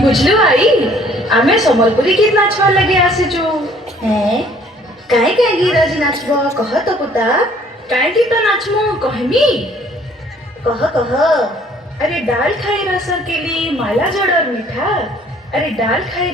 बुझलु आई आमे सम्बलपुरी गीत नाचवा लगे आसीचु। हैं काहे काहे गीत आज नाचब कह तो पुता। काहे गीत नाचमु कहमी। कह कह। अरे डाल खाई रसर केली माला जड़ और मीठा। अरे डाल खाई